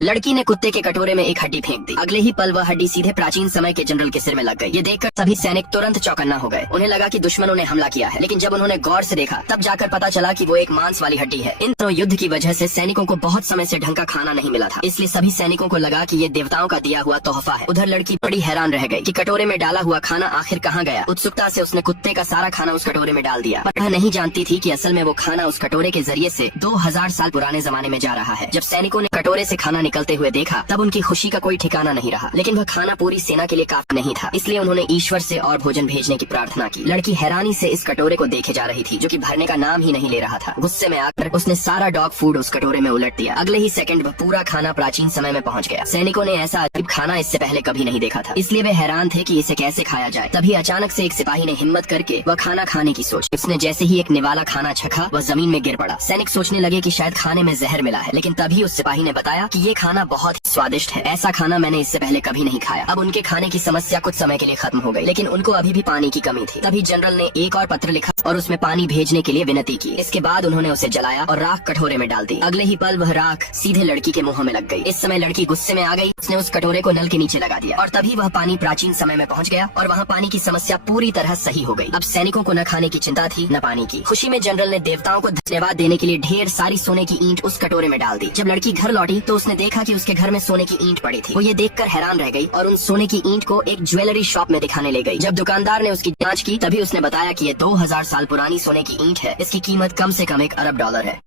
लड़की ने कुत्ते के कटोरे में एक हड्डी फेंक दी। अगले ही पल वह हड्डी सीधे प्राचीन समय के जनरल के सिर में लग गई। ये देखकर सभी सैनिक तुरंत चौकन्ना हो गए। उन्हें लगा कि दुश्मनों ने हमला किया है, लेकिन जब उन्होंने गौर से देखा तब जाकर पता चला कि वो एक मांस वाली हड्डी है। इन दोनों युद्ध की वजह से सैनिकों को बहुत समय से ढंग का खाना नहीं मिला था, इसलिए सभी सैनिकों को लगा कि ये देवताओं का दिया हुआ तोहफा है। उधर लड़की बड़ी हैरान रह गई कि कटोरे में डाला हुआ खाना आखिर कहाँ गया। उत्सुकता से उसने कुत्ते का सारा खाना उस कटोरे में डाल दिया, पर वह नहीं जानती थी कि असल में वो खाना उस कटोरे के जरिए से 2000 साल पुराने जमाने में जा रहा है। जब सैनिकों ने कटोरे से खाना निकलते हुए देखा तब उनकी खुशी का कोई ठिकाना नहीं रहा, लेकिन वह खाना पूरी सेना के लिए काफी नहीं था, इसलिए उन्होंने ईश्वर से और भोजन भेजने की प्रार्थना की। लड़की हैरानी से इस कटोरे को देखे जा रही थी, जो कि भरने का नाम ही नहीं ले रहा था। गुस्से में आकर उसने सारा डॉग फूड उस कटोरे में उलट दिया। अगले ही सेकंड वह पूरा खाना प्राचीन समय में पहुंच गया। सैनिकों ने ऐसा अजीब खाना इससे पहले कभी नहीं देखा था, इसलिए वे हैरान थे कि इसे कैसे खाया जाए। तभी अचानक से एक सिपाही ने हिम्मत करके वह खाना खाने की सोची। उसने जैसे ही एक निवाला खाना चखा वह जमीन में गिर पड़ा। सैनिक सोचने लगे कि शायद खाने में जहर मिला है, लेकिन तभी उस सिपाही ने बताया कि ये खाना बहुत ही स्वादिष्ट है, ऐसा खाना मैंने इससे पहले कभी नहीं खाया। अब उनके खाने की समस्या कुछ समय के लिए खत्म हो गई, लेकिन उनको अभी भी पानी की कमी थी। तभी जनरल ने एक और पत्र लिखा और उसमें पानी भेजने के लिए विनती की। इसके बाद उन्होंने उसे जलाया और राख कटोरे में डाल दी। अगले ही पल वह राख सीधे लड़की के मुंह में लग गई। इस समय लड़की गुस्से में आ गई। उसने उस कटोरे को नल के नीचे लगा दिया और तभी वह पानी प्राचीन समय में पहुंच गया और वहाँ पानी की समस्या पूरी तरह सही हो गई। अब सैनिकों को न खाने की चिंता थी न पानी की। खुशी में जनरल ने देवताओं को धन्यवाद देने के लिए ढेर सारी सोने की ईंट उस कटोरे में डाल दी। जब लड़की घर लौटी तो उसने देखा कि उसके घर में सोने की ईंट पड़ी थी। वो ये देखकर हैरान रह गई और उन सोने की ईंट को एक ज्वेलरी शॉप में दिखाने ले गई। जब दुकानदार ने उसकी जांच की तभी उसने बताया कि ये 2000 साल पुरानी सोने की ईंट है। इसकी कीमत कम से कम $1 अरब है।